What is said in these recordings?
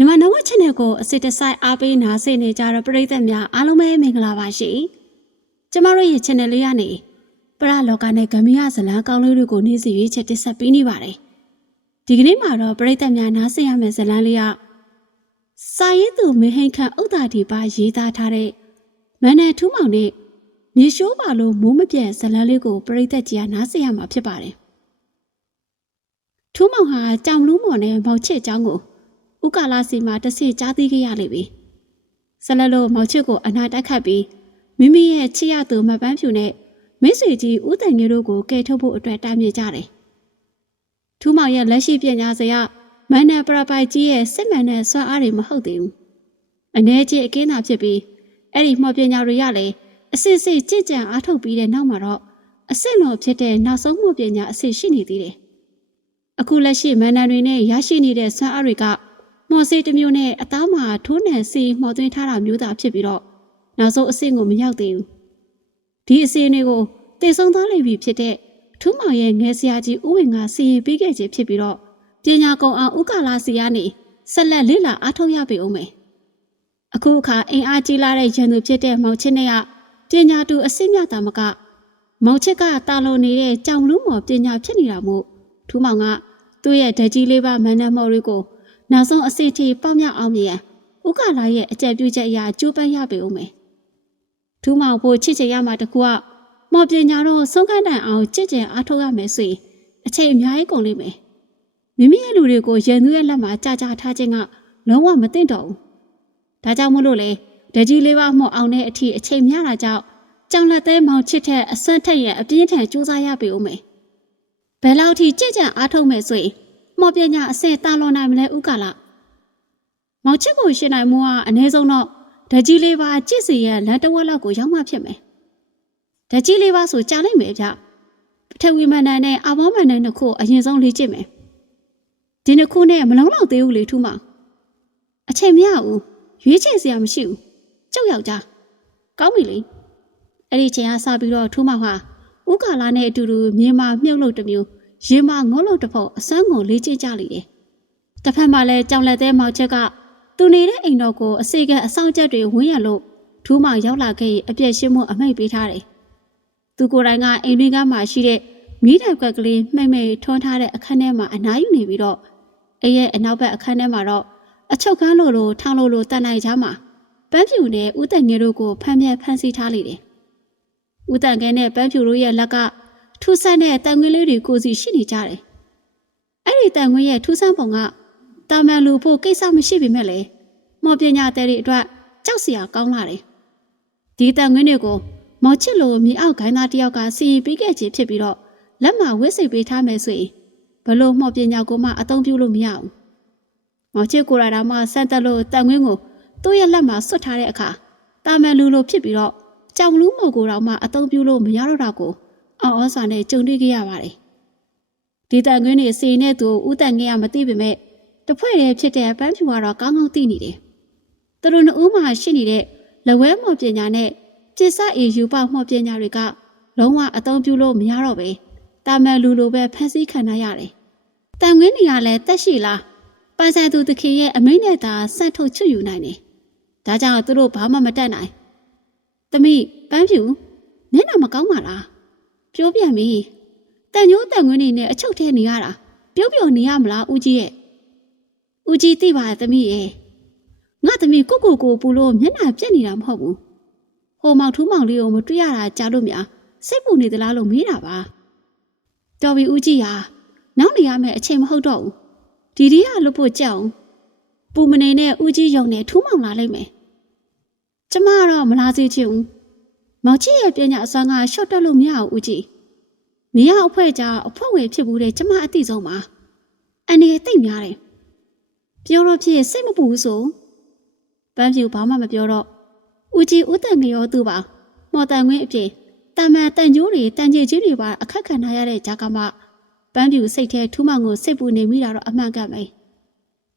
မြန်မာနဝက် channel ကိုအစစ်တစိုက်အားပေးနားဆင်နေကြတဲ့ပရိသတ်များအားလုံးပဲမင်္ဂလာပါရှင်။ကျမတို့ရဲ့ channel လေးကနေပရလောကနဲ့ဂမီယဇလံကောင်းလေးတွေကိုနေ့စဉ်ရွေးချက်တင်ဆက်ပေးနေပါတယ်။ဒီကနေ့မှာတော့ပရိသတ်များနားဆင်ရမယ့်ဇလံလေးကစာရေးသူမဟိန်ခန့်ဥဒ္ဒါဒီပါရေးသားထားတဲ့မန်နယ်ထူးမောင်နဲ့မြေရှိုးပါလို့မိုးမပြတ်ဇလံလေးကိုပရိသတ်ကြီးကနားဆင်ရမှာဖြစ်ပါတယ်။ထူးမောင်ဟာကြောင်လူးမော်နဲ့မောင်ချစ်အကြောင်းကို ဥက္ကာလာစီမှာတစ်စီကြားသိခဲ့ရလိမ့်ပြီ။ဆလတ်လို့မောင်ချစ်ကိုအနာတိုက်ခတ်ပြီးမိမိရဲ့ချစ်ရသူမပန်းဖြူနဲ့မိတ်ဆွေကြီးဦးတိုင်ငယ်တို့ကိုကယ်ထုတ်ဖို့အတွက်တားမြစ်ကြတယ်။ထူးမောင်ရဲ့လက်ရှိပညာစရာမန်နယ်ပရပိုက်ကြီးရဲ့စစ်မှန်တဲ့စွမ်းအားတွေမဟုတ်သေးဘူး။အနေချင်းအကင်းသာဖြစ်ပြီးအဲ့ဒီမှော်ပညာတွေရလေအစစ်စစ်ကြင်ကြံအားထုတ်ပြီးတဲ့နောက်မှာတော့အစစ်တော်ဖြစ်တဲ့နောက်ဆုံးမှော်ပညာအစစ်ရှိနေသေးတယ်။အခုလက်ရှိမန်နယ်တွေနဲ့ရရှိနေတဲ့စွမ်းအားတွေက မော်စေးတစ်မျိုးနဲ့အသားမှာထိုးနှံစီမှော်သွင်းထားတာမျိုးသာဖြစ်ပြီးတော့နောက်ဆုံးအဆင့်ကိုမရောက်သေးဘူးဒီအစီအလေးကိုတည်ဆုံသွားလိမ့်ပြီဖြစ်တဲ့ထူးမောင်ရဲ့ငယ်ဆရာကြီးဦးဝင်ကစီရင်ပေးခဲ့ခြင်းဖြစ်ပြီးတော့ပညာကုံအောင်ဥက္ကလာစီကနေဆက်လက်လေ့လာအားထုတ်ရပေဦးမယ်အခုအခါအင်အားကြီးလာတဲ့ရန်သူဖြစ်တဲ့မောင်ချစ်နဲ့ကပညာတူအစစ်မြတာမကမောင်ချစ်ကတာလုံနေတဲ့ကြောင်လူမော်ပညာဖြစ်နေတာမို့ထူးမောင်ကသူ့ရဲ့ဓာကြီးလေးပါမန်နမော်တွေကို နောက်ဆုံးအစီအထိပေါက်မြောက်အောင်မြင်ဥက္ကလာရဲ့အကြံပြုချက်အရကြိုးပမ်းရပေဦးမယ်။ထူးမောင်ဖို့ချစ်ချင်ရမှာတကူကမော်ပညာတော့ဆုံးခန်းတိုင်အောင်ချစ်ချင်အားထုတ်ရမယ်ဆိုရင်အချိန်အများကြီးကုန်လိမ့်မယ်။မိမိရဲ့လူတွေကိုရန်သူရဲ့လက်မှာကြာကြာထားခြင်းကလုံးဝမသင့်တော်ဘူး။ဒါကြောင့်မို့လို့လေဒကြီးလေးပါမှော့အောင်တဲ့အထိအချိန်များတာကြောင့်ကြောင်လက်သေးမောင်ချစ်တဲ့အစွမ်းထက်ရဲ့အပြင်းထန်စူးစမ်းရပေဦးမယ်။ဘယ်လောက်ထိကြင်ကြံအားထုတ်မယ်ဆိုရင် မော်ပညာအစင်တာလွန်နိုင်မလဲဥက္ကလာမောင်ချစ်ကိုရှင်းနိုင်မှုကအနည်းဆုံးတော့ဓကြီးလေးပါကြစ်စီရဲ့လက်တဝက်လောက်ကိုရောက်မှဖြစ်မယ်ဓကြီးလေးပါဆိုကြာလိုက်မယ်ဗျပထဝီမန္တန်နဲ့အဘောမန္တန်နှစ်ခုအရင်ဆုံးလေ့ကျင့်မယ်ဒီနှစ်ခုနဲ့မလုံးလောက်သေးဘူးလေထူးမအချိန်မရဘူးရွေးချယ်စရာမရှိဘူးကြောက်ယောက်ျားကောင်းပြီလေအဲ့ဒီချိန်ကစပြီးတော့ထူးမဟာဥက္ကလာနဲ့အတူတူမြေမာမြုပ်လို့တစ်မျိုး ရေမငုံလို့တစ်ဖို့အစမ်းကိုလေးကျကြလိမ့်တယ်။တစ်ဖက်မှာလည်းကြောင်လက်သေးမောင်ချက်ကသူနေတဲ့အိမ်တော်ကိုအစိကအဆောင်ချက်တွေဝန်းရလို့ထူးမောင်ရောက်လာခဲ့ရင်အပြည့်ရှင်းမှုအမိတ်ပေးထားတယ်။သူကိုယ်တိုင်ကအိမ်တွင်းကမှရှိတဲ့မိတဲ့ကွက်ကလေးမှိတ်မိတ်ထွန်းထားတဲ့အခန်းထဲမှာအနားယူနေပြီးတော့အဲရဲ့အနောက်ဘက်အခန်းထဲမှာတော့အချုပ်ကန်းလိုလိုထောင်လိုလိုတန်နိုင်ချားမှာပန်းဖြူနဲ့ဥတန်ငယ်တို့ကိုဖမ်းမြက်ဖမ်းဆီးထားလိမ့်တယ်။ဥတန်ငယ်နဲ့ပန်းဖြူတို့ရဲ့လက်က ထူးဆန်းတဲ့တန်ခွင်းလေးတွေကိုစီရှိနေကြတယ်။အဲ့ဒီတန်ခွင်းရဲ့ထူးဆန်းပုံကတာမန်လူဖို့ကိစ္စမရှိပေမဲ့လည်းမော်ပညာတဲ့တွေအတွက်ကြောက်စရာကောင်းလာတယ်။ဒီတန်ခွင်းတွေကိုမော်ချစ်လိုမြေအောက်ဂိုင်းသားတယောက်ကစီရင်ပေးခဲ့ခြင်းဖြစ်ပြီးတော့လက်မှာဝစ်စိတ်ပေးထားမယ်ဆိုရင်ဘလို့မော်ပညာကိုမှအသုံးပြုလို့မရဘူး။မော်ချစ်ကိုရာတာမှစံတက်လို့တန်ခွင်းကိုသူ့ရဲ့လက်မှာဆွတ်ထားတဲ့အခါတာမန်လူလိုဖြစ်ပြီးတော့ကြောင်လူမော်ကိုတော့မှအသုံးပြုလို့မရတော့တာကို အော်အော်စာနဲ့ကြုံတွေ့ခဲ့ရပါတယ်။ဒီတန်ခွင်းတွေစီနဲ့သူဥတန်ငယ်ရမသိပေမဲ့တဖွဲ့တည်းဖြစ်တဲ့ပန်းဖြူကတော့ကောင်းကောင်းသိနေတယ်။သူတို့နှစ်ဦးမှရှိနေတဲ့လက်ဝဲမော်ပညာနဲ့ပြစ်စအေယူပမော်ပညာတွေကလုံးဝအသုံးပြုလို့မရတော့ပဲ။တာမန်လူလိုပဲဖန်ဆီးခံရရတယ်။တန်ခွင်းတွေကလည်းတက်ရှိလား။ပန်းဆိုင်သူတခင်ရဲ့အမိန့်နဲ့သာစန့်ထုတ်ချွတ်ယူနိုင်တယ်။ဒါကြောင့်သူတို့ဘာမှမတတ်နိုင်။သမီးပန်းဖြူနင်းနာမကောင်းပါလား။ ပြောပြန်ပြီတန်ညိုးတန်ခွင်းနေနဲ့အချုပ်ထဲနေရတာပြုံးပြုံနေရမလားဦးကြီးရဲ့ဦးကြီးသိပါသမီးရဲ့ငါသမီးကိုကိုကိုပူလို့မျက်နှာပြက်နေတာမဟုတ်ဘူးဟိုမောင်ထူးမောင်လေးကိုမတွေ့ရတာကြားလို့များစိတ်ပူနေသလားလို့မေးတာပါတော်ပြီဦးကြီးဟာနောက်နေရမယ့်အချိန်မဟုတ်တော့ဘူးဒီဒီကလွတ်ဖို့ကြောက်ပူမနေနဲ့ဦးကြီးယုံနဲ့ထူးမောင်လာလိမ့်မယ်ကျမကတော့မလားစေချင်ဘူး မောင်ချစ်ရဲ့ပညာအစွမ်းကရှော့တက်လို့မရဘူးဦးကြီးမရအဖွဲ့ကြအဖွဲ့ဝင်ဖြစ်ဘူးတဲ့ကျမအသိဆုံးပါအနေသိမ့်များတယ်ပြောတော့ဖြစ်စိတ်မပူဘူးဆိုပန်းပြူဘာမှမပြောတော့ဦးကြီးဦးတန်ငရောသူ့ပါမော်တန်ခွင်းအပြင်တာမန်တန်ကြိုးတွေတန်ကြေကြီးတွေပါအခက်ခံထားရတဲ့ဂျာကမပန်းပြူစိတ်ထဲထူးမောင်ကိုစိတ်ပူနေမိတာတော့အမှန်ကန်ပဲ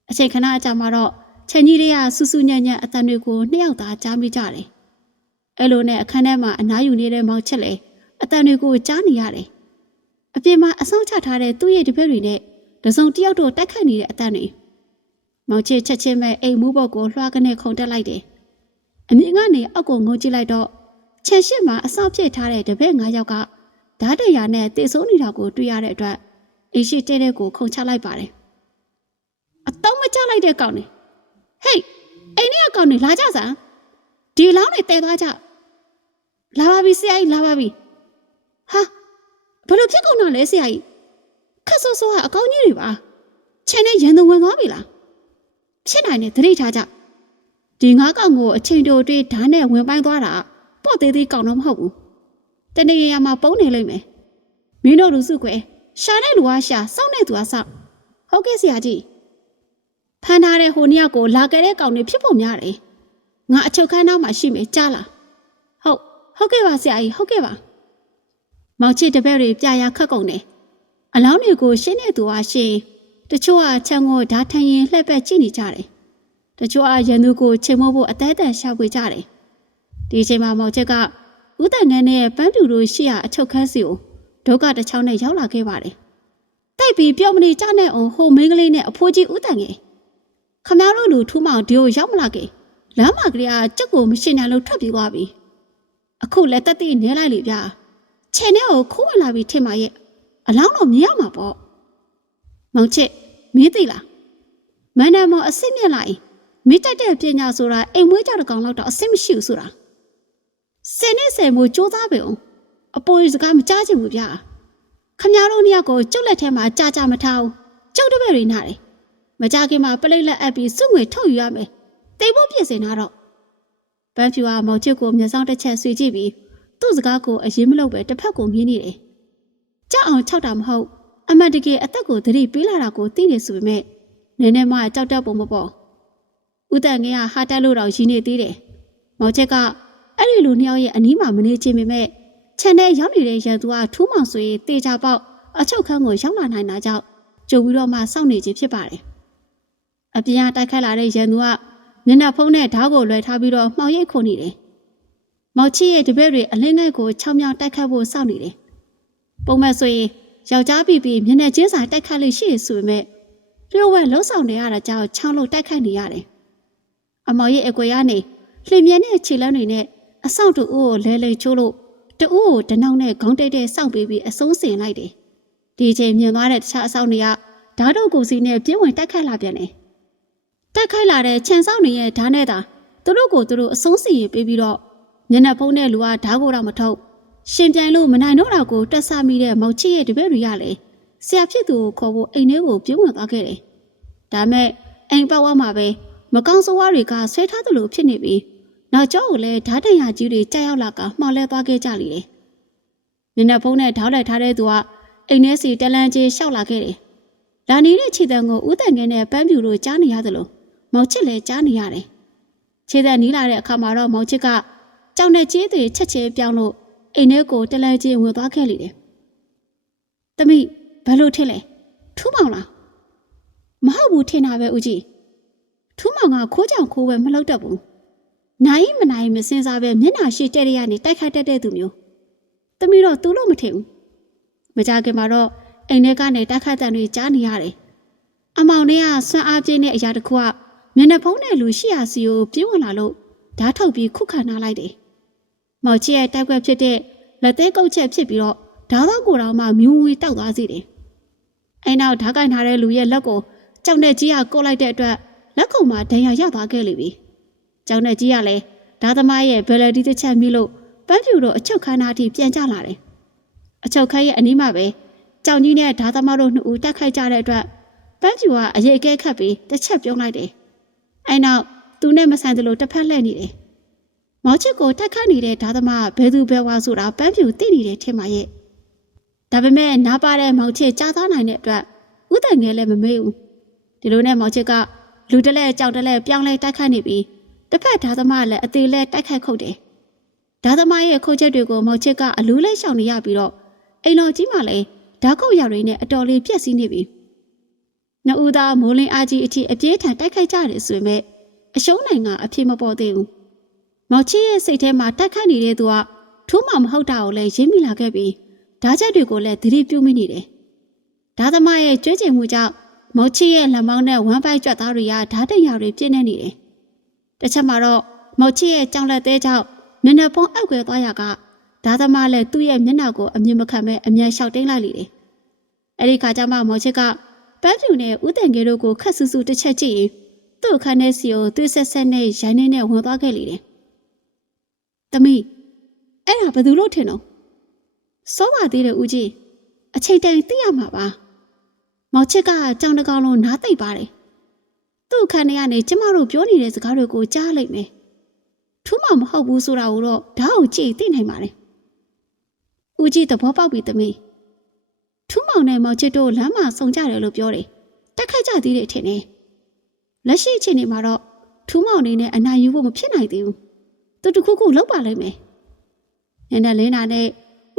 အချိန်ခဏအကြာမှာတော့ချန်ကြီးတွေကဆူဆူညံ့ညံ့အတန်တွေကိုနှစ်ယောက်သာကြားမိကြတယ် အဲ့လိုနဲ့အခန်းထဲမှာအနားယူနေတဲ့မောင်ချက်လေအတန်တွေကိုကြားနေရတယ်။အပြင်မှာအဆောင်ချထားတဲ့သူ့ရဲ့တပည့်တွေနဲ့တစုံတယောက်တို့တိုက်ခတ်နေတဲ့အတန်တွေမောင်ချစ်ချက်ချင်းပဲအိမ်မူးဘော့ကိုလွှားကနေခုန်တက်လိုက်တယ်အမြင့်ကနေအောက်ကိုငုံကြည့်လိုက်တော့ခြံရှိမှာအဆောက်ပြစ်ထားတဲ့တပည့်၅ယောက်ကဓာတ်တရာနဲ့တေဆုံးနေတာကိုတွေ့ရတဲ့အတွက်အိမ်ရှိတဲတဲ့ကိုခုန်ချလိုက်ပါတယ်အတော့မချလိုက်တဲ့ကောင်နေဟေးအိမ်ထဲကကောင်နေလာကြစမ်း ဒီလောင်းနေတဲသွားကြလာပါပြီဆရာကြီးလာပါပြီဟာဘယ်လိုဖြစ်ကုန်တော့လဲဆရာကြီးခက်ဆိုးဆိုးကအကောင်းကြီးတွေပါခြံနဲ့ရန်သူဝင်သွားပြီလားဖြစ်နိုင်တယ်သတိထားကြဒီငါးကောင်ကိုအချိန်တိုအတွင်းဓာတ်နဲ့ဝင်ပိုင်းသွားတာပေါ့သေးသေးကောင်တော့မဟုတ်ဘူးတနေ့ရမှာပုံနေလိမ့်မယ်မင်းတို့လူစုကွယ်ရှာတဲ့လူကရှာစောင့်တဲ့သူကစောင့်ဟုတ်ကဲ့ဆရာကြီးဖန်ထားတဲ့ဟိုနှစ်ယောက်ကိုလာခဲ့တဲ့ကောင်တွေဖြစ်ဖို့များတယ် ငါအချုပ်ခန်းနောက်မှာရှိမယ်ကြားလားဟုတ်ဟုတ်ကဲ့ပါဆရာကြီးဟုတ်ကဲ့ပါမောင်ချစ်တပည့်တွေပြရာခက်ကုန်တယ်အလောင်းတွေကိုရှင်းတဲ့သူကရှင်းတချို့ကချမ်းကိုဓာတ်ထန်ရင်လှည့်ပက်ကြည့်နေကြတယ်တချို့ကရန်သူကိုချိန်မိုးဖို့အသေးအံရှာဖွေကြတယ်ဒီအချိန်မှာမောင်ချက်ကဦးတန်ငန်းနဲ့ပန်းပြူတို့ရှိရာအချုပ်ခန်းစီကိုဒုက္ခတစ်ချောင်းနဲ့ရောက်လာခဲ့ပါတယ်တိုက်ပြီးပြောမနေကြနဲ့အောင်ဟိုမင်းကလေးနဲ့အဖိုးကြီးဦးတန်ငယ်ခမရတို့လူထူးမောင်ဒီကိုရောက်မလာခဲ့ လမ်းမကလေးကကြက်ကိုမရှင်းနိုင်လို့ထွက်ပြေးသွားပြီအခုလည်းတက်တိနေလိုက်လေဗျာခြေနဲ့ကိုခိုးဝင်လာပြီထင်ပါရဲ့အလောင်းတော့မြင်ရမှာပေါ့မောင်ချစ်မင်းသိလားမန္တမောင်အစ်စ်မြက်လိုက်မိတက်တဲ့ပညာဆိုတာအိမ်မွေးကြတဲ့ကောင်လောက်တော့အစ်စ်မရှိဘူးဆိုတာစင်နဲ့ဆယ်မို့စူးသားပေအောင်အပေါ်စကားမကြားချင်ဘူးဗျာခမရတို့နှစ်ယောက်ကိုကျုပ်လက်ထဲမှာကြာကြာမထားဘူးကျုပ်တပည့်တွေနားတယ်မကြခင်မှာပလိတ်လက်အပ်ပြီးစုငွေထုတ်ယူရမယ် တိတ်ဖို့ပြင်စင်တာတော့ပန်းဖြူကမောင်ချစ်ကိုမျက်စောင်းတစ်ချက်ဆွေကြည့်ပြီးသူ့စကားကိုအရင်မလုပ်ပဲတစ်ဖက်ကိုမြင်နေတယ်ကြောက်အောင်ခြောက်တာမဟုတ်အမတ်တကယ်အသက်ကိုသတိပေးလာတာကိုသိနေဆိုပေမဲ့နည်းနည်းမှကြောက်တတ်ပုံမပေါ်ဦးတန်ငယ်ကဟာတက်လို့တော့ရင်းနေသေးတယ်မောင်ချက်ကအဲ့ဒီလူနှစ်ယောက်ရဲ့အနီးမှာမနေချင်းပေမဲ့ခြံထဲရောက်နေတဲ့ရန်သူကထူးမောင်ဆိုရင်တေချာပေါက်အချုပ်ခန်းကိုရောက်လာနိုင်တာကြောင့်ကြုံပြီးတော့မှစောင့်နေခြင်းဖြစ်ပါတယ်အပြင်ကတိုက်ခတ်လာတဲ့ရန်သူက မျက်နှာဖုံးနဲ့ဓာတ်ကိုလွယ်ထားပြီးတော့မှောင်ရိပ်ခုန်နေတယ်မောင်ချစ်ရဲ့တပည့်တွေအလင်းငယ်ကိုချောင်းမြောင်တိုက်ခတ်ဖို့စောင့်နေတယ်ပုံမှန်ဆိုရင်ယောက်ျားပြီးပြီးမျက်နှာချင်းစာတိုက်ခတ်လို့ရှိရဆိုပေမဲ့လျှို့ဝှက်လုံးဆောင်နေရတာကြောင့်ချောင်းလို့တိုက်ခတ်နေရတယ်အမောင်ရဲ့အကွေကနေလှင်မြဲတဲ့ခြေလမ်းတွေနဲ့အဆောက်တူဦးကိုလဲလဲချိုးလို့တူဦးကိုတနှောင်းနဲ့ခေါင်းတိတ်တဲ့စောင့်ပေးပြီးအဆုံးစင်လိုက်တယ်ဒီအချိန်မြင်သွားတဲ့တခြားအဆောက်တွေကဓာတ်တုပ်ကိုစီနဲ့ပြင်းဝင်တိုက်ခတ်လာပြန်တယ် တိုက်ခိုက်လာတဲ့ခြံစောင့်တွေရဲ့ဓာတ်နဲ့သာသူတို့ကိုသူတို့အဆုံးစင်ရပေးပြီးတော့မျက်နှာဖုံးတဲ့လူကဓာတ်ကိုတော့မထုတ်ရှင်ပြိုင်လို့မနိုင်တော့တာကိုတက်ဆမိတဲ့မောင်ချစ်ရဲ့တပည့်တွေကလည်းဆရာဖြစ်သူကိုခေါ်ဖို့အိမ်ထဲကိုပြုံးဝင်သွားခဲ့တယ်ဒါမဲ့အိမ်ပတ်ဝန်းမှာပဲမကောင်းဆိုးဝါးတွေကဆွဲထားသလိုဖြစ်နေပြီးနောက်ကျောကိုလည်းဓာတ်တန်ရကြီးတွေကြာရောက်လာကမှော်လဲသွားခဲ့ကြလေတယ်မျက်နှာဖုံးနဲ့ဓာတ်လိုက်ထားတဲ့သူကအိမ်ထဲစီတလန်းကြီးရှောက်လာခဲ့တယ်လာနေတဲ့ခြေတံကိုဦးတန်ငယ်နဲ့ပန်းပြူတို့ကြားနေရသလို မောင်ချစ်လည်းကြားနေရတယ်ခြေတံနီးလာတဲ့အခါမှာတော့မောင်ချစ်ကကြောင်နဲ့ကြေးတွေချက်ချင်းပြောင်းလို့အိမ်ထဲကိုတလန်းချင်းဝင်သွားခဲ့လေတယ်။တမိဘယ်လိုထင်လဲ။ထူးမောင်လား။မဟုတ်ဘူးထင်တာပဲဦးကြီး။ထူးမောင်ကခိုးကြောင်ခိုးဝဲမလုပ်တတ်ဘူး။နိုင်မနိုင်မစင်စားပဲမျက်နှာရှိတဲ့ရရနေတိုက်ခိုက်တတ်တဲ့သူမျိုး။တမိတော့သူ့လို့မထင်ဘူး။မကြခင်မှာတော့အိမ်ထဲကနေတိုက်ခိုက်တဲ့တွေကြားနေရတယ်။အမောင်တွေကဆွမ်းအားပြင်းတဲ့အရာတစ်ခုက မျက်နှာဖုံးတဲ့လူရှိရာစီကိုပြေးဝင်လာလို့ဓာတ်ထုတ်ပြီးခုခံထားလိုက်တယ်။မောင်ချစ်ရဲ့တိုက်ကွက်ဖြစ်တဲ့လက်သေးကုတ်ချက်ဖြစ်ပြီးတော့ဓာတ်တော့ကိုယ်တော်မှမြူးဝေးတောက်သွားစေတယ်။အဲနောက်ဓာတ်ကင်ထားတဲ့လူရဲ့လက်ကိုကြောင်တဲ့ကြီးကကိုလိုက်တဲ့အတွက်လက်ကုံမှာဒဏ်ရာရသွားခဲ့လိမ့်ပြီ။ကြောင်တဲ့ကြီးကလည်းဓာသမားရဲ့ဘယ်လ်ဒီတစ်ချက်မိလို့ပန်းပြူတော့အချုပ်ခန်းသားထိပြန်ကျလာတယ်။အချုပ်ခန်းရဲ့အနီးမှာပဲကြောင်ကြီးနဲ့ဓာသမားတို့နှစ်ဦးတက်ခိုက်ကြတဲ့အတွက်ပန်းပြူကအရေးအကဲခတ်ပြီးတစ်ချက်ပြုံးလိုက်တယ်။ အဲနောက်သူနဲ့မဆိုင်သလိုတစ်ဖက်လှည့်နေတယ်။မောင်ချစ်ကိုတက်ခတ်နေတဲ့ဓာသမားကဘယ်သူဘယ်ဝါဆိုတာပန်းပြူသိနေတယ်ထင်ပါရဲ့။ဒါပေမဲ့နားပါတဲ့မောင်ချစ်ကြားသားနိုင်တဲ့အတွက်ဥတိုင်ငယ်လည်းမမေ့ဘူး။ဒီလိုနဲ့မောင်ချစ်ကလူတလဲကြောက်တလဲပြောင်းလဲတိုက်ခတ်နေပြီးတစ်ဖက်ဓာသမားလည်းအသေးလဲတိုက်ခတ်ခုတ်တယ်။ဓာသမားရဲ့ခုတ်ချက်တွေကိုမောင်ချစ်ကအလူးလဲရှောင်နေရပြီးတော့အိမ်တော်ကြီးမှလည်းဓာတ်ကုတ်ရတွေနဲ့အတော်လေးပြက်စီးနေပြီ။ နှစ်ဦးသားမိုးလင်းအားကြီးအထိအပြေးထန်တိုက်ခိုက်ကြတယ်ဆိုပေမဲ့အရှုံးနိုင်ကအဖြစ်မပေါ်သေးဘူး။မောင်ချစ်ရဲ့စိတ်ထဲမှာတိုက်ခတ်နေတဲ့သူကထူးမှမဟုတ်တာကိုလည်းရင်းမိလာခဲ့ပြီးဓာချက်တွေကိုလည်းသတိပြုမိနေတယ်။ဓာသမားရဲ့ကြွေးကျင်မှုကြောင့်မောင်ချစ်ရဲ့လက်မောင်းနဲ့ဝမ်းပိုက်ကြွက်သားတွေကဓာတ်တရာတွေပြည့်နေနေတယ်။တစ်ချက်မှာတော့မောင်ချစ်ရဲ့ကြောင်လက်သေးကြောင့်မျက်နှာပုံအောက်ွယ်သွားရကဓာသမားလည်းသူ့ရဲ့မျက်နှာကိုအမြင်မခံပဲအမြန်လျှောက်တင်းလိုက်လေတယ်။အဲ့ဒီခါကျမှမောင်ချစ်က ပန်းဖြူနဲ့ဦးတန်ကလေးတို့ကိုခတ်ဆူဆူတစ်ချက်ကြည့်ရင်သူ့အခန်းထဲစီကိုသွေးဆက်ဆက်နဲ့ရိုင်းနေနဲ့ဝင်သွားခဲ့လေတယ်။တမီးအဲ့ဒါဘယ်သူလို့ထင်တော့စောပါသေးတယ်ဦးကြီးအချိန်တန်သိရမှာပါ။မောင်ချစ်ကကြောင်တကောင်လုံးနားသိပ်ပါတယ်။သူ့အခန်းထဲကနေကျမတို့ပြောနေတဲ့စကားတွေကိုကြားလိုက်မယ်။ထူးမှမဟုတ်ဘူးဆိုတာကိုတော့ဓာတ်ကိုကြည့်သိနိုင်ပါတယ်။ဦးကြီးသဘောပေါက်ပြီတမီးထူးမော င်နဲ့မောင်ချစ်တို့လမ်းမှာဆုံကြတယ်လို့ပြောတယ်။တက်ခတ်ကြသေးတယ်ထင်တယ်။လက်ရှိအချိန်မှာတော့ထူးမောင်နေနဲ့အနိုင်ယူဖို့မဖြစ်နိုင်သေးဘူး။သူတခုခုလောက်ပါလိမ့်မယ်။နန္ဒလင်းနာနဲ့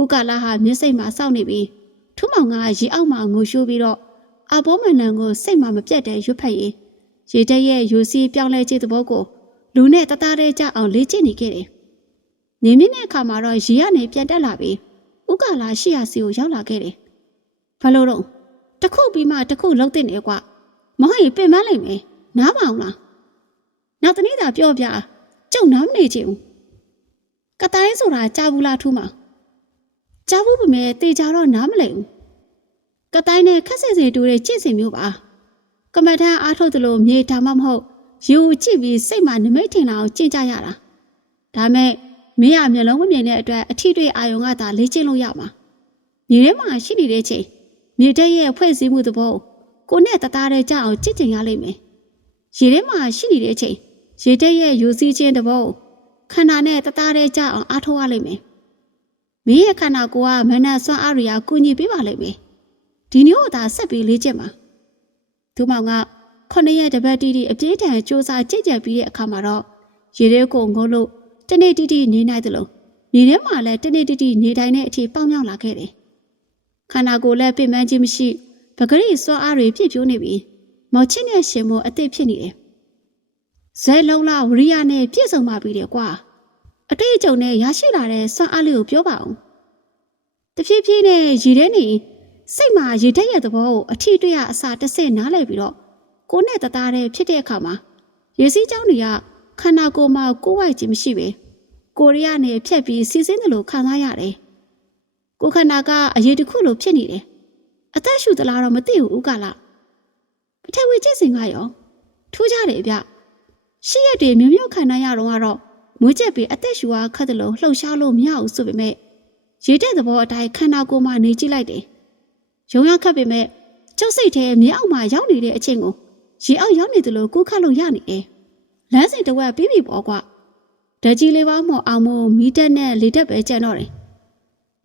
ဥကလာဟာမျက်စိမှာစောင့်နေပြီးထူးမောင်ကရေအောက်မှာငိုရှိုးပြီးတော့အဘောမန်နန်ကိုစိတ်မှမပြတ်တဲ့ရွတ်ဖက်ရင်ရေတက်ရဲ့ယူစီးပြောင်းလဲခြင်းသဘောကိုလူနဲ့တသားတည်းကြအောင်လေ့ကျင့်နေခဲ့တယ်။နေမြင့်တဲ့အခါမှာတော့ရေကနေပြန်တက်လာပြီးဥကလာရှိရစီကိုရောက်လာခဲ့တယ်။ ဘာလို့တော့တစ်ခုပြီးမှတစ်ခုလုံးတဲ့နေကွာမဟုတ်ရင်ပင်မလိုက်မယ်နားမအောင်လား။နောက်တနေ့သာပြောပြကြုံနားမနေချင်ဘူး။ကတိုင်းဆိုတာကြားဘူးလားထူးမ။ကြားဘူးပေမဲ့တေချာတော့နားမလည်ဘူး။ကတိုင်းနဲ့ခက်ဆစ်စီတူတဲ့ကြင့်စင်မျိုးပါ။ကမ္မထမ်းအားထုတ်သလိုမြေဒါမှမဟုတ်ယူကြည့်ပြီးစိတ်မှာနမိတ်ထင်လာအောင်ကြင်ကြရတာ။ဒါမဲ့မင်းရမျက်လုံးမမြင်တဲ့အတွက်အထီးတွေအာယုံကသာလေ့ကျင့်လို့ရမှာ။မြေထဲမှာရှိနေတဲ့ချိန် မြေတက်ရဲ့ဖွဲ့စည်းမှုသဘောကိုနဲ့တသားတည်းကြအောင်ကြင့်ကြင်ရလိမ့်မယ်။ရေထဲမှာရှိနေတဲ့အချိန်ရေတက်ရဲ့ယူစည်းခြင်းသဘောခန္ဓာနဲ့တသားတည်းကြအောင်အားထုတ်ရလိမ့်မယ်။မင်းရဲ့ခန္ဓာကိုယ်ကမနက်စွမ်းအားတွေအကူညီပေးပါလိမ့်မယ်။ဒီမျိုးသာဆက်ပြီးလေ့ကျင့်ပါ။သူမောင်ကခုနှစ်ရက်တပတ်တီးတီးအပြေးတံစူးစမ်းကြည့်ကြပြီးတဲ့အခါမှာတော့ရေထဲကိုငုံလို့တနေ့တီးတီးနေနိုင်သလိုမြေထဲမှာလည်းတနေ့တီးတီးနေတိုင်းတဲ့အထိပေါင်းမြောက်လာခဲ့တယ်။ ခန္ဓာကိုယ်လည်းပြင်းပန်းခြင်းမရှိပဂရိစွမ်းအားတွေပြည့်ပြိုးနေပြီးမော်ချစ်နဲ့ရှင်မို့အသစ်ဖြစ်နေတယ်။ဇဲလုံးလားဝရိယနဲ့ပြည့်စုံပါပြီတဲ့ကွာ။အတိတ်အကြုံနဲ့ရရှိလာတဲ့စွမ်းအားလေးကိုပြောပါအောင်။တဖြည်းဖြည်းနဲ့ရည်ထဲနေစိတ်မှာရေတက်ရဲ့သဘောကိုအထီးတွေ့ရအစာတစ်ဆင့်နားလည်ပြီးတော့ကိုနဲ့တသားတဲ့ဖြစ်တဲ့အခါမှာရေစည်းကြောင်းတွေကခန္ဓာကိုယ်မှာကိုယ်ဝိုက်ခြင်းမရှိပဲကိုရီးယားနဲ့ဖြတ်ပြီးစီစဉ်တယ်လို့ခံစားရတယ်။ ကိုယ်ခန္ဓာကအရေးတစ်ခုလိုဖြစ်နေတယ်။အသက်ရှူသလားတော့မသိဘူးဥကလာ။ပထဝီကျင့်စဉ်ကရောထူးကြတယ်ဗျ။ရှစ်ရက်တွေမြမြခံနိုင်ရတော့ကတော့မွေးချက်ပြီးအသက်ရှူအားခတ်တယ်လို့လှုပ်ရှားလို့မရဘူးဆိုပေမဲ့ရေတဲ့သဘောအတိုင်းခန္ဓာကိုယ်မှာနေကြည့်လိုက်တယ်။ရုံရခတ်ပေမဲ့ကျုပ်စိတ်ထဲမြေအောက်မှာရောက်နေတဲ့အချိန်ကိုရေအောက်ရောက်နေတယ်လို့ကိုခတ်လို့ရနေတယ်။လမ်းစဉ်တစ်ဝက်ပြီးပြီပေါ့ကွာ။ဓာကြီးလေးပါမော်အောင်မို့မီတက်နဲ့လေတက်ပဲကျန်တော့တယ်။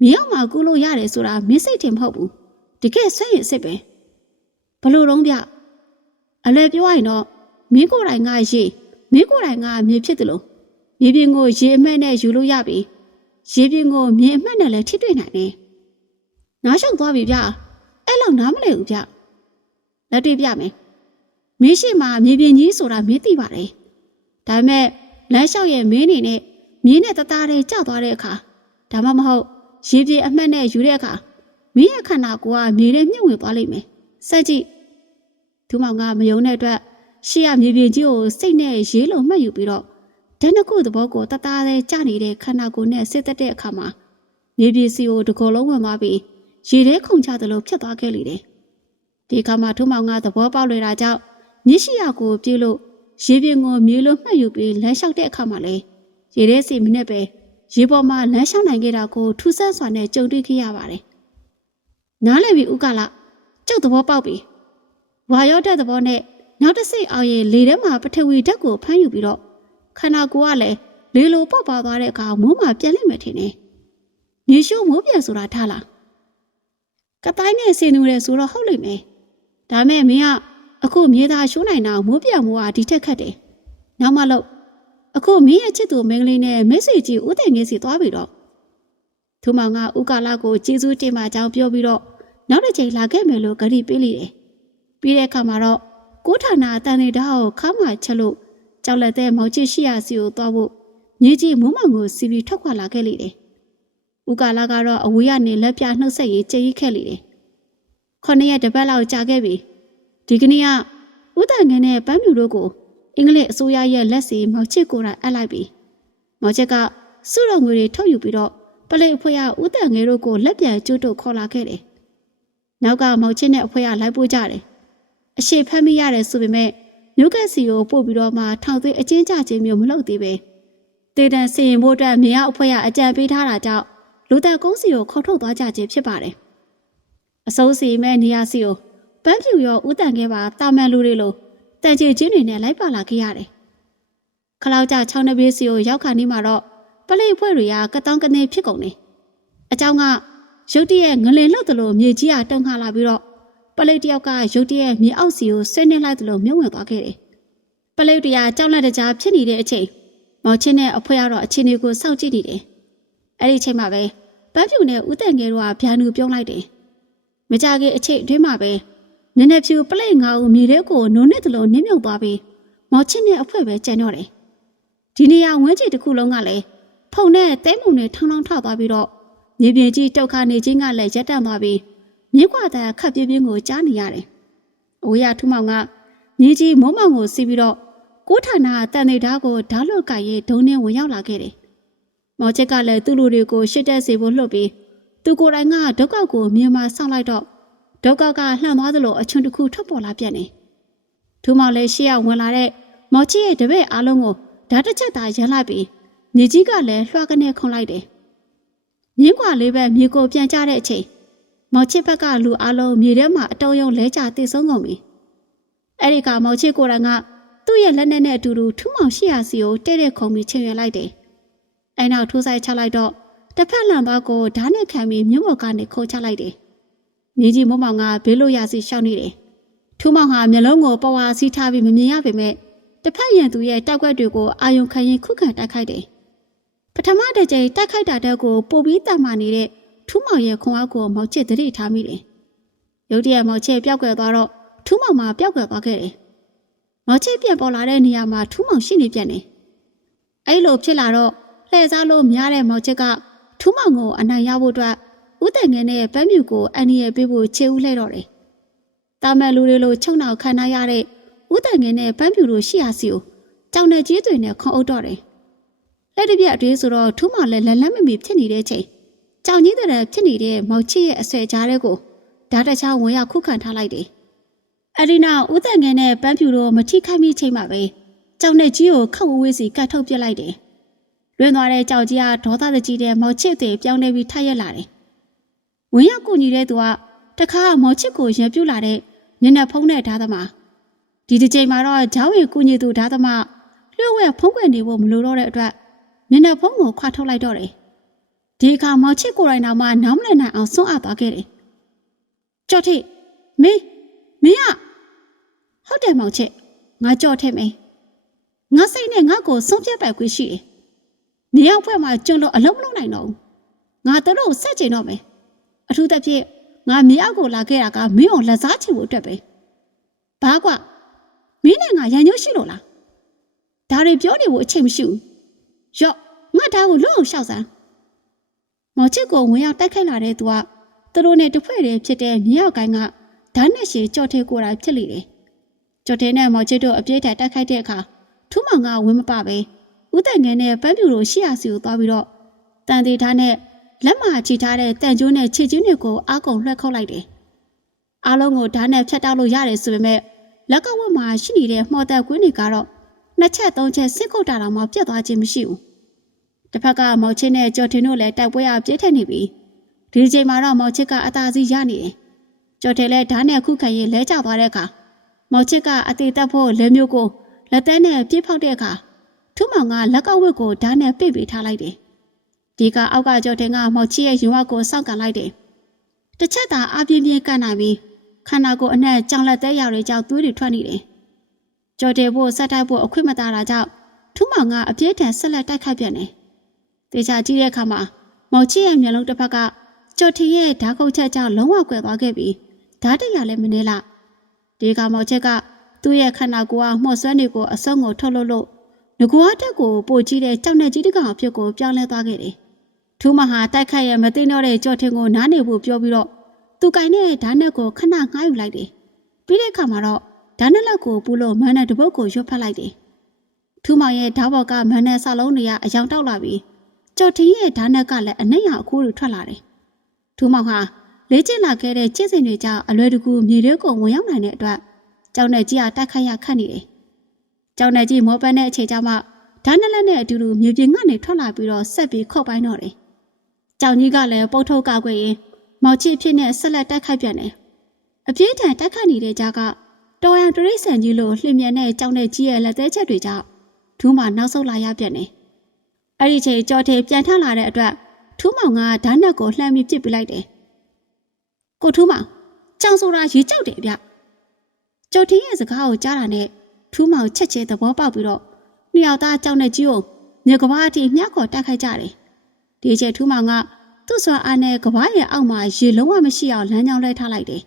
မြေအောက်မှာကူးလို့ရတယ်ဆိုတာမင်းစိတ်ထင်မဟုတ်ဘူး။တကယ်ဆွဲရင်စစ်ပဲ။ဘလို့တော့ဗျ။အလဲပြောရရင်တော့မင်းကိုယ်တိုင်ကရေမင်းကိုယ်တိုင်ကမြေဖြစ်တယ်လို့မြေပြင်ကိုရေအမှတ်နဲ့ယူလို့ရပြီ။ရေပြင်ကိုမြေအမှတ်နဲ့လည်းထိတွေ့နိုင်တယ်။နားရှောက်သွားပြီဗျ။အဲ့လောက်နားမလဲဘူးဗျ။လက်တွေ့ပြမယ်။မင်းရှိမှမြေပြင်ကြီးဆိုတာမင်းသိပါတယ်။ဒါပေမဲ့လမ်းလျှောက်ရဲ့မင်းအနေနဲ့မြင်းနဲ့တသားတည်းကြောက်သွားတဲ့အခါဒါမှမဟုတ် ရေပြေအမှတ်နဲ့ယူတဲ့အခါမင်းရဲ့ခန္ဓာကိုယ်ကမြေထဲမြုပ်ဝင်သွားလိမ့်မယ်။စက်ကြည့်သူမောင်ကမယုံတဲ့အတွက်ရှေ့ရမြေပြင်ကြီးကိုစိတ်နဲ့ရေးလို့မှတ်ယူပြီးတော့ဓာတ်နှစ်ခုသဘောကိုတသားတည်းကျနေတဲ့ခန္ဓာကိုယ်နဲ့စစ်သက်တဲ့အခါမှာမြေပြင်စီကိုတကောလုံးဝင်သွားပြီးရေထဲခုန်ချသလိုဖြစ်သွားခဲ့လေတယ်။ဒီအခါမှာထုံးမောင်ကသဘောပေါက်လွယ်တာကြောင့်မြစ်ရှိရကိုပြေးလို့ရေပြင်ကိုမြေလိုမှတ်ယူပြီးလမ်းလျှောက်တဲ့အခါမှာလေရေထဲစီမိနစ်ပဲ ရေပေါ်မှာလမ်းလျှောက်နိုင်ခဲ့တာကိုထူးဆန်းစွာနဲ့ကြုံတွေ့ခဲ့ရပါတယ်။နားလည်ပြီဥကလာကျုပ်သဘောပေါက်ပြီ။ဝါရောတဲ့သဘောနဲ့နောက်တစ်စိတ်အောင်ရင်လေထဲမှာပထဝီဓာတ်ကိုဖမ်းယူပြီးတော့ခန္ဓာကိုယ်ကလည်းလေလိုပေါက်ပါသွားတဲ့အခါမိုးမှာပြန်လိမ့်မယ်ထင်တယ်။မြေရှိုးမိုးပြန်ဆိုတာထားလား။ကတိုင်းနဲ့ဆင်နူတယ်ဆိုတော့ဟုတ်လိမ့်မယ်။ဒါမဲ့မင်းကအခုမြေသားရှိုးနိုင်တာမိုးပြန်မိုးကဒီထက်ခတ်တယ်။နောက်မှလို့ အခုမင်းရဲ့ချစ်သူမင်းကလေးနဲ့မက်ဆေ့ကြီးဦးတဲ့ငယ်စီသွားပြီတော့သူမောင်ကဥကာလာကိုကျေးဇူးတင်ပါကြောင်းပြောပြီးတော့နောက်တစ်ချိန်လာခဲ့မယ်လို့ဂရီပေးလိုက်တယ်။ပြီးတဲ့အခါမှာတော့ကိုဌာနာအတန်နေတာကိုခါမှချက်လို့ကြောက်လက်တဲ့မောင်ချစ်ရှိရစီကိုသွားဖို့မြေကြီးမုံမောင်ကိုစီပြီးထွက်ခွာလာခဲ့လိမ့်တယ်။ဥကာလာကတော့အဝေးကနေလက်ပြနှုတ်ဆက်ရေးကြည်ရီခဲ့လိမ့်တယ်။ခொနှစ်ရက်တစ်ပတ်လောက်ကြာခဲ့ပြီ။ဒီကနေ့ကဦးတန်ငယ်နဲ့ပန်းပြူတို့ကို အင်္ဂလိပ်အစိုးရရဲ့လက်စီမောက်ချစ်ကိုယ်တိုင်အပ်လိုက်ပြီးမောက်ချစ်ကစုတော်ငွေတွေထုတ်ယူပြီးတော့ပလိတ်အဖွဲရဦးတန်ငယ်တို့ကိုလက်ပြန်ကျွတ်တို့ခေါ်လာခဲ့တယ်။နောက်ကမောက်ချစ်နဲ့အဖွဲရလိုက်ပို့ကြတယ်။အရှိဖမ်းမိရတယ်ဆိုပေမဲ့မြို့ကက်စီကိုပို့ပြီးတော့မှထောင်သွင်းအချင်းကြခြင်းမျိုးမလုပ်သေးပဲ။တေတန်စီရင်ဖို့အတွက်မြေရအဖွဲရအကြံပေးထားတာကြောင့်လူသက်ကုန်းစီကိုခေါ်ထုတ်သွားကြခြင်းဖြစ်ပါတယ်။အစိုးစီမဲ့နေရာစီကိုပန်းပြူရောဥတန်ခဲ့ပါတာမန်လူတွေလို တန်ချေချင်းတွေနဲ့လိုက်ပါလာခဲ့ရတယ်။ခလောက်ကြချောင်းနှပြေးစီကိုရောက်ခါနေမှာတော့ပလိတ်ဖွဲ့တွေကကတောင်းကနေဖြစ်ကုန်တယ်။အเจ้าကရုတ်တရက်ငလင်လောက်တလို့မြေကြီးကတုံခါလာပြီးတော့ပလိတ်တယောက်ကရုတ်တရက်မြေအောက်စီကိုဆင်းနေလိုက်တလို့မြုံဝင်သွားခဲ့တယ်။ပလိတ်တွေကကြောက်လက်တကြားဖြစ်နေတဲ့အချိန်မောင်ချင်းနဲ့အဖွဲရတော့အချင်းတွေကိုစောင့်ကြည့်နေတယ်။အဲ့ဒီအချိန်မှာပဲပန်းပြူနဲ့ဦးတန်ငယ်တို့ကဗျာနူပြုံးလိုက်တယ်။မကြခင်အချိန်အတွင်းမှာပဲ နည်းနည်းဖြူပလိတ်ငါးဦးမြေထဲကိုနုံနဲ့တလုံးနင်းမြုပ်သွားပြီးမောင်ချင်းနဲ့အဖွဲပဲကြံတော့တယ်။ဒီနေရာဝန်းကျင်တစ်ခုလုံးကလည်းဖုန်နဲ့တဲမုံတွေထောင်းထောင်းထသွားပြီးတော့မြေပြင်ကြီးတောက်ခါနေချင်းကလည်းရက်တန့်သွားပြီးမြစ်ခွာတဲ့ခပ်ပြင်းပြင်းကိုကြားနေရတယ်။အိုးရထူးမောင်ကမြေကြီးမိုးမောင်ကိုစီးပြီးတော့ကိုဌာနတန်နေဓာတ်ကိုဓာတ်လွတ်ကရဲဒုံနဲ့ဝင်ရောက်လာခဲ့တယ်။မောင်ချက်ကလည်းသူ့လူတွေကိုရှစ်တက်စေဖို့လှုပ်ပြီးသူကိုယ်တိုင်ကဒုက္ခကိုမြင်မှဆောင်းလိုက်တော့ ဒုက္ခကလှမ်းသွားသလိုအချွန်တစ်ခုထွက်ပေါ်လာပြန်တယ်။ထူးမောင်လည်းရှေ့ရဝင်လာတဲ့မော်ချီရဲ့တပည့်အားလုံးကိုဓာတ်တစ်ချက်သာရမ်းလိုက်ပြီးမြေကြီးကလည်းလွှာကနေခုန်လိုက်တယ်။မြင်းကွာလေးပဲမြေကိုပြန်ကျတဲ့အချိန်မော်ချစ်ဘက်ကလူအလုံးမြေထဲမှာအတုံးယုံလဲကျတည်ဆုံးကုန်ပြီ။အဲ့ဒီကမော်ချစ်ကိုယ်တိုင်ကသူ့ရဲ့လက်နဲ့နဲ့အတူတူထူးမောင်ရှိရာစီကိုတဲ့တဲ့ခုံပြီးချိန်ရလိုက်တယ်။အဲ့နောက်ထိုးဆိုင်ချလိုက်တော့တစ်ဖက်လန်သွားကိုဓာတ်နဲ့ခံပြီးမြို့မော်ကနေခုန်ချလိုက်တယ်။ မြေကြီးမုံမောင်ကဘေးလို့ရစီရှောက်နေတယ်။ထူးမောင်ဟာမျက်လုံးကိုပဝါစီးထားပြီးမမြင်ရပေမဲ့တစ်ဖက်ရန်သူရဲ့တောက်ွက်တွေကိုအာယုံခံရင်ခုခံတိုက်ခိုက်တယ်။ပထမတစ်ကြိမ်တိုက်ခိုက်တာတဲ့ကိုပို့ပြီးတတ်မှနေတဲ့ထူးမောင်ရဲ့ခွန်အားကိုမောက်ချစ်တတိထားမိတယ်။ရုတ်တရက်မောက်ချစ်ပျောက်ကွယ်သွားတော့ထူးမောင်မှာပျောက်ကွယ်သွားခဲ့တယ်။မောက်ချစ်ပြန်ပေါ်လာတဲ့နေရာမှာထူးမောင်ရှိနေပြန်တယ်။အဲ့လိုဖြစ်လာတော့လှည့်စားလို့များတဲ့မောက်ချစ်ကထူးမောင်ကိုအနိုင်ရဖို့အတွက် ဦးတိုင်ငယ်နဲ့ပန်းမြူကိုအန်ဒီရဲ့ပေးဖို့ချေဦးလှဲတော့တယ်။တာမန်လူတွေလိုချုံနောက်ခံထားရတဲ့ဦးတိုင်ငယ်နဲ့ပန်းပြူတို့ရှိရာစီကိုကြောင်နဲ့ကြီးတွေနဲ့ခေါအုပ်တော့တယ်။လက်တစ်ပြက်အတွင်းဆိုတော့ထူးမောင်လည်းလက်လက်မမီဖြစ်နေတဲ့ချိန်ကြောင်ကြီးတဲ့ဖြစ်နေတဲ့မောင်ချစ်ရဲ့အဆွဲကြားတဲ့ကိုဓာတ်တခြားဝင်ရောက်ခုခံထားလိုက်တယ်။အရီနာဦးတိုင်ငယ်နဲ့ပန်းပြူတို့မထိခိုက်မိချိန်မှာပဲကြောင်နဲ့ကြီးကိုခောက်ဝဝေးစီကတ်ထုတ်ပြစ်လိုက်တယ်။လွင်သွားတဲ့ကြောင်ကြီးကဒေါသတကြီးတဲ့မောင်ချစ်တွေပြောင်းနေပြီးထရက်လာတယ်။ ဝင်ရောက်ကူညီတဲ့သူကတခါမောင်ချစ်ကိုရံပြူလာတဲ့မျက်နှာဖုံးတဲ့ဓာသမားဒီတစ်ချိန်မှာတော့ဂျောင်းရီကုညီသူဓာသမလျှို့ဝဲဖုံးကွယ်နေဖို့မလိုတော့တဲ့အတွက်မျက်နှာဖုံးကိုခွာထုတ်လိုက်တော့တယ်ဒီအခါမောင်ချစ်ကိုယ်တိုင်တော့မှနောင်မလည်နိုင်အောင်စွန့်အပ်သွားခဲ့တယ်ကြော့ထိမင်းမင်းကဟုတ်တယ်မောင်ချစ်ငါကြော့ထဲမယ်ငါစိတ်နဲ့ငါ့ကိုဆုံးဖြတ်ပိုက်ခွင့်ရှိတယ်နေရောက်ဖွဲ့မှာကျွန်းလို့အလုံးမလုံးနိုင်တော့ဘူးငါတို့ဆက်ချင်တော့မယ် အထူးသဖြင့်ငါမြေအောက်ကိုလာခဲ့တာကမင်းအောင်လက်စားချင်ဖို့အတွက်ပဲဘာကွာမင်းနဲ့ငါရန်ညိုးရှိလို့လားဒါတွေပြောနေဖို့အချိန်မရှိဘူးရော့ငါဒါကိုလွတ်အောင်ရှောက်စမ်းမော်ချစ်ကိုဝင်ရောက်တိုက်ခိုက်လာတဲ့သူကသူတို့နဲ့တဖွဲ့တည်းဖြစ်တဲ့မြေရောက်ကိုင်းကဓာတ်နဲ့ရှည်ကြော့ထဲကိုယ်တိုင်ဖြစ်လေတယ်ကြော့ထဲနဲ့မော်ချစ်တို့အပြည့်တိုင်တိုက်ခိုက်တဲ့အခါထူးမောင်ကဝင်မပပဲဦးတိုင်ငယ်နဲ့ပန်းပြူတို့ရှေ့ရစီကိုသွားပြီးတော့တန်သေးထားနဲ့ လက်မချီထားတဲ့တန်ကျိုးနဲ့ခြေချင်းတွေကိုအာကုံလွှဲခုတ်လိုက်တယ်အားလုံးကိုဓာတ်နဲ့ဖြတ်တောက်လို့ရတယ်ဆိုပေမဲ့လက်ကဝတ်မှာရှိနေတဲ့မှော်သက်ကွင်းတွေကတော့နှစ်ချက်သုံးချက်စစ်ခုတ်တာတော့မှပြတ်သွားခြင်းမရှိဘူးတစ်ဖက်ကမောင်ချစ်နဲ့ကျော်ထင်တို့လည်းတိုက်ပွဲအပြည့်ထက်နေပြီဒီချိန်မှာတော့မောင်ချစ်ကအသာစီးရနေတယ်ကျော်ထင်လည်းဓာတ်နဲ့ခုခံရင်လဲကျသွားတဲ့အခါမောင်ချစ်ကအသေးတက်ဖို့လက်မျိုးကိုလက်သေးနဲ့ပြစ်ဖောက်တဲ့အခါထူးမောင်ကလက်ကဝတ်ကိုဓာတ်နဲ့ပိတ်ပေးထားလိုက်တယ် ဒီကအောက်ကကျော်ထင်ကမောင်ချစ်ရဲ့ရင်ဝတ်ကိုစောင့်ကန်လိုက်တယ်တစ်ချက်သာအပြင်းပြင်းကန်နိုင်ပြီးခန္ဓာကိုယ်အနှံ့ကြောင်လက်သက်ရတွေကြောင့်သွေးတွေထွက်နေတယ်။ကြော်တယ်ဖို့ဆက်တိုက်ဖို့အခွင့်မသာတာကြောင့်ထူးမောင်ကအပြည့်ထန်ဆက်လက်တိုက်ခိုက်ပြန်တယ်။တေချာကြည့်တဲ့အခါမှာမောင်ချစ်ရဲ့မျက်လုံးတစ်ဖက်ကကြော်ထီရဲ့ဓာတ်ကုတ်ချက်ကြောင့်လုံးဝကွယ်သွားခဲ့ပြီးဓာတ်တရလည်းမနေလား။ဒီကမောင်ချက်ကသူ့ရဲ့ခန္ဓာကိုယ်ကမှော့ဆွဲနေကိုအစုံကိုထုတ်လို့လို့ငကွာတက်ကိုပို့ကြည့်တဲ့ကြောက်နဲ့ကြီးတကောင်အဖြစ်ကိုပြောင်းလဲသွားခဲ့တယ်။ ထူးမဟာတိုက်ခိုက်ရဲ့မသိတော့တဲ့ကြော်ထင်ကိုနားနေဖို့ပြောပြီးတော့သူကင်တဲ့ဓာတ်နဲ့ကိုခဏငှားယူလိုက်တယ်ပြီးတဲ့အခါမှာတော့ဓာတ်နှစ်လက်ကိုပူလို့မန်းနဲ့တပုတ်ကိုရွတ်ဖက်လိုက်တယ်ထူးမောင်ရဲ့ဓာတ်ဘော်ကမန်းနဲ့ဆလုံးတွေကအယောင်တောက်လာပြီးကြော်ထင်းရဲ့ဓာတ်နဲ့ကလည်းအနှိမ့်ရအခိုးတွေထွက်လာတယ်ထူးမောင်ဟာလေ့ကျင့်လာခဲ့တဲ့ကျင့်စဉ်တွေကြောင့်အလွယ်တကူမြေတွေကိုဝင်ရောက်နိုင်တဲ့အတွက်ကြောင်နဲ့ကြီးကတိုက်ခိုက်ရခတ်နေတယ်ကြောင်နဲ့ကြီးမောပန်းတဲ့အချိန်ကျမှဓာတ်နှစ်လက်နဲ့အတူတူမြေပြင်ကနေထွက်လာပြီးတော့ဆက်ပြီးခောက်ပိုင်းတော့တယ် ကြောင်ကြီးကလည်းပုတ်ထုတ်ကောက်ွယ်ရင်မောင်ချစ်ဖြစ်နဲ့ဆက်လက်တိုက်ခိုက်ပြန်တယ်အပြေးထန်တိုက်ခိုက်နေတဲ့ကြားကတော်ရန်တရိတ်ဆန်ကြီးလိုလှင်မြန်တဲ့ကြောင်နဲ့ကြီးရဲ့လက်သေးချက်တွေကြောင့်ထူးမောင်နောက်ဆုတ်လာရပြန်တယ်အဲ့ဒီချိန်ကြော်ထေပြန်ထလာတဲ့အတွက်ထူးမောင်ကဓာတ်နက်ကိုလှမ်းပြီးပစ်ပလိုက်တယ်ကိုထူးမောင်ကြောင်ဆိုတာရေကြောက်တယ်ဗျကြော်ထင်းရဲ့စကားကိုကြားတာနဲ့ထူးမောင်ချက်ချင်းသဘောပေါက်ပြီးတော့နှစ်ယောက်သားကြောင်နဲ့ကြီးကိုမြေကဘာအထိမြှောက်ခေါ်တက်ခိုက်ကြတယ် ဒီချိန်ထူးမောင်ကသူ့စွာအားနဲ့ကဘာရဲ့အောက်မှာရေလုံးဝမရှိအောင်လမ်းကြောင်းလိုက်ထားလိုက်တယ်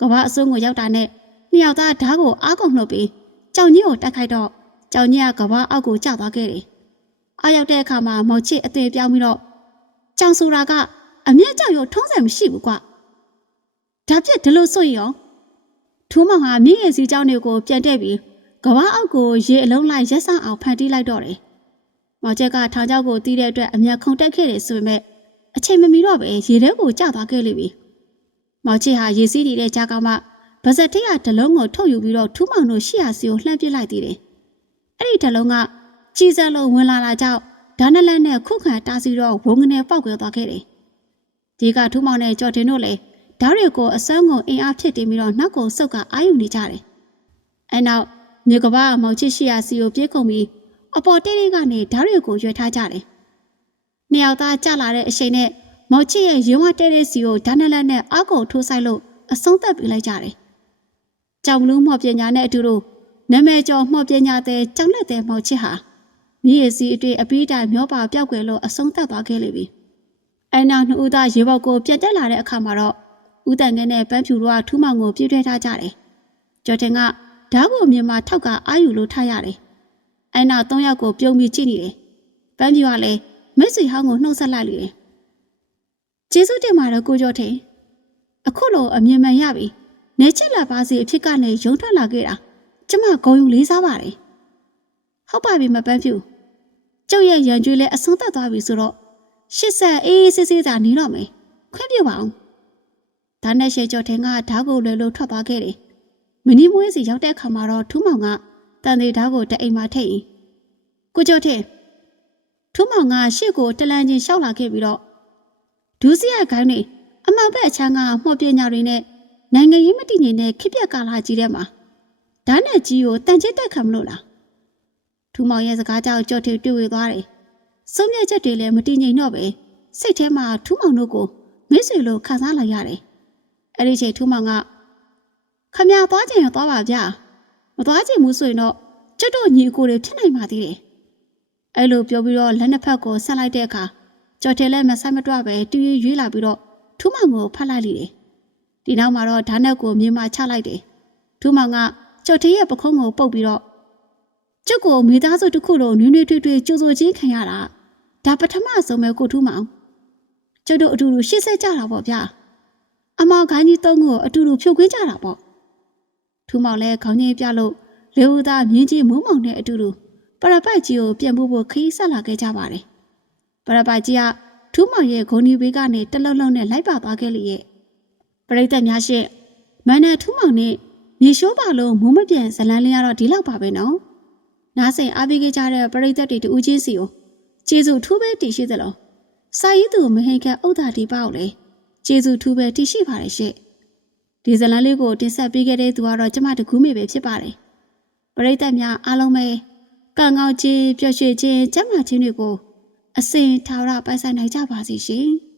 ကဘာအစုံကိုရောက်တာနဲ့နှစ်ယောက်သားဓာတ်ကိုအားကုန်လှုပ်ပြီးကြောင်ကြီးကိုတက်ခိုက်တော့ကြောင်ကြီးကကဘာအောက်ကိုကျသွားခဲ့တယ်အားရောက်တဲ့အခါမှာမောင်ချစ်အသွင်ပြောင်းပြီးတော့ကြောင်ဆိုတာကအမျက်ကြောင်ရုံထုံးစံမရှိဘူးကွဒါပြက်ဒီလိုဆိုရင်ရောထူးမောင်ဟာမြင့်ရဲ့စီကြောင်တွေကိုပြန်တက်ပြီးကဘာအောက်ကိုရေအလုံးလိုက်ရက်ဆောင်အောင်ဖန်တီးလိုက်တော့တယ် မောင်ချက်ကထောင်ချောက်ကိုတီးတဲ့အတွက်အမျက်ခုန်တက်ခဲ့တယ်ဆိုပေမဲ့အချိန်မမီတော့ပဲရေထဲကိုကျသွားခဲ့လိမ့်ပြီမောင်ချစ်ဟာရေစီးနေတဲ့ကြားကမှဗဇက်ထိကတလုံးကိုထုတ်ယူပြီးတော့ထူးမောင်တို့ရှေ့ဟာစီကိုလှမ်းပစ်လိုက်သေးတယ်အဲ့ဒီတလုံးကကြီးစံလုံးဝင်လာတာကြောင့်ဒါနလန်နဲ့ခုခံတားစီတော့ဝုန်းကနေပေါက်ကွဲသွားခဲ့တယ်ဒီကထူးမောင်နဲ့ကြော်တင်တို့လည်းဓာတ်တွေကိုအစမ်းကိုအင်အားဖြစ်တင်ပြီးတော့နောက်ကိုစုပ်ကအာယူနေကြတယ်အဲနောက်မြေကဘာမောင်ချစ်ရှေ့ဟာစီကိုပြေးကုန်ပြီး အပေါ်တိတ်တိတ်ကနေဓာတ်တွေကိုရွက်ထားကြတယ်နှစ်ယောက်သားကြလာတဲ့အချိန်နဲ့မောင်ချစ်ရဲ့ရင်ဝတဲတဲ့စီကိုဒါနလန်နဲ့အောက်ကိုထိုးဆိုင်လို့အဆုံးသတ်ပြလိုက်ကြတယ်ကြောင်ဘလူးမော်ပညာနဲ့အတူတူနာမည်ကျော်မော်ပညာတဲ့ကြောင်လက်တဲ့မော်ချစ်ဟာမြေရစီအတွေ့အပီးတိုင်မျောပါပြောက်ွယ်လို့အဆုံးသတ်သွားခဲ့လိမ့်ပြီ။အဲနောက်နှစ်ဦးသားရေဘောက်ကိုပြတ်တက်လာတဲ့အခါမှာတော့ဦးတန်ငယ်နဲ့ပန်းဖြူတို့ကထူးမောင်ကိုပြေးထွဲထားကြတယ်။ကျော်တင်ကဓာတ်ကိုမြန်မာထောက်ကအာယူလို့ထားရတယ်။ အဲနောက်သုံးယောက်ကိုပြုံးပြီးကြည့်နေတယ်။ပန်းဖြူကလည်းမိတ်ဆွေဟောင်းကိုနှုတ်ဆက်လိုက်လေတယ်။ကျေးဇူးတင်ပါတယ်ကိုကျော်တင်။အခုလိုအမြင်မှန်ရပြီ။နေချက်လာပါစီအဖြစ်ကနေရုံထွက်လာခဲ့တာ။ကျမဂုံယူလေးစားပါတယ်။ဟုတ်ပါပြီမပန်းဖြူ။ကျုပ်ရဲ့ရန်ကြွေးလည်းအဆုံးသတ်သွားပြီဆိုတော့ရှစ်ဆက်အေးအေးဆေးဆေးသာနေတော့မယ်။ခွင့်ပြုပါအောင်။ဒါနဲ့ရှေကျော်ထင်ကဓာတ်ကိုလွယ်လို့ထွက်သွားခဲ့တယ်။မင်းမွေးစီရောက်တဲ့အခါမှာတော့ထူးမောင်က တန်သေးဓာတ်ကိုတအိမ်မှာထိတ်။ကိုကျော်ထင်ထူးမောင်ကရှေ့ကိုတလန်ချင်းရှောက်လာခဲ့ပြီးတော့ဒူးစီရခိုင်းနေအမှန်ပဲအချမ်းကမှော်ပညာတွေနဲ့နိုင်ငံရေးမတည်ငြိမ်တဲ့ခစ်ပြက်ကာလာကြီးထဲမှာဓာတ်နဲ့ကြီးကိုတန်ချစ်တက်ခံမလို့လားထူးမောင်ရဲ့စကားကြောင့်ကြော်ထီတွေ့ဝေသွားတယ်စုံမြတ်ချက်တွေလည်းမတည်ငြိမ်တော့ပဲစိတ်ထဲမှာထူးမောင်တို့ကိုမစ်ဆွေလိုခံစားလိုက်ရတယ်အဲ့ဒီချိန်ထူးမောင်ကခမရသွားခြင်းရသွားပါဗျာ မသွားခြင်းဘူးဆိုရင်တော့ကျွတ်တို့ညီအကိုတွေဖြစ်နိုင်ပါသေးတယ်အဲ့လိုပြောပြီးတော့လက်နှစ်ဖက်ကိုဆက်လိုက်တဲ့အခါကြော်တယ်လည်းမဆိုင်မတွပဲတူးရွေးလာပြီးတော့ထူးမောင်ကိုဖတ်လိုက်လိတယ်ဒီနောက်မှာတော့ဓာတ်နဲ့ကိုမြေမှာချလိုက်တယ်ထူးမောင်ကကြော်တယ်ရဲ့ပခုံးကိုပုတ်ပြီးတော့ကျုပ်ကိုမိသားစုတစ်ခုလုံးနွေးနွေးထွေးထွေးကြိုးစိုးချင်းခံရတာဒါပထမဆုံးပဲကိုထူးမောင်ကျုပ်တို့အတူတူရှေ့ဆက်ကြတာပေါ့ဗျာအမောင်ခိုင်းကြီးသုံးကိုအတူတူဖြုတ်ခွင်းကြတာပေါ့ ထူးမောင်လည်းခေါင်းကြီးပြလို့လေဦးသားမြင်းကြီးမုံမောင်နဲ့အတူတူပရပိုက်ကြီးကိုပြန်ဖို့ဖို့ခရီးဆက်လာခဲ့ကြပါတယ်ပရပိုက်ကြီးကထူးမောင်ရဲ့ဂုံဒီဘေးကနေတလုံးလုံးနဲ့လိုက်ပါသွားခဲ့လေရဲ့ပရိသတ်များရှင့်မန်နယ်ထူးမောင်နဲ့မြေရှိုးပါလို့မုံမပြန်ဇလန်းလေးကတော့ဒီလောက်ပါပဲနော်နားစိန်အားပေးခဲ့ကြတဲ့ပရိသတ်တွေတူးချင်းစီကိုကျေးဇူးထူးပဲတည်ရှိသလိုစာရေးသူမဟင်ခတ်ဥဒ္ဒါဒီပေါ့လေကျေးဇူးထူးပဲတည်ရှိပါတယ်ရှင့် ဒီဇလန်းလေးကိုတင်ဆက်ပေးခဲ့တဲ့သူကတော့ကျမတကူးမေပဲဖြစ်ပါတယ်ပရိသတ်များအားလုံးပဲကံကောင်းခြင်းပျော်ရွှင်ခြင်းကျမ်းမာခြင်းတွေကိုအစဉ်ထာဝရပိုင်ဆိုင်နိုင်ကြပါစေရှင်။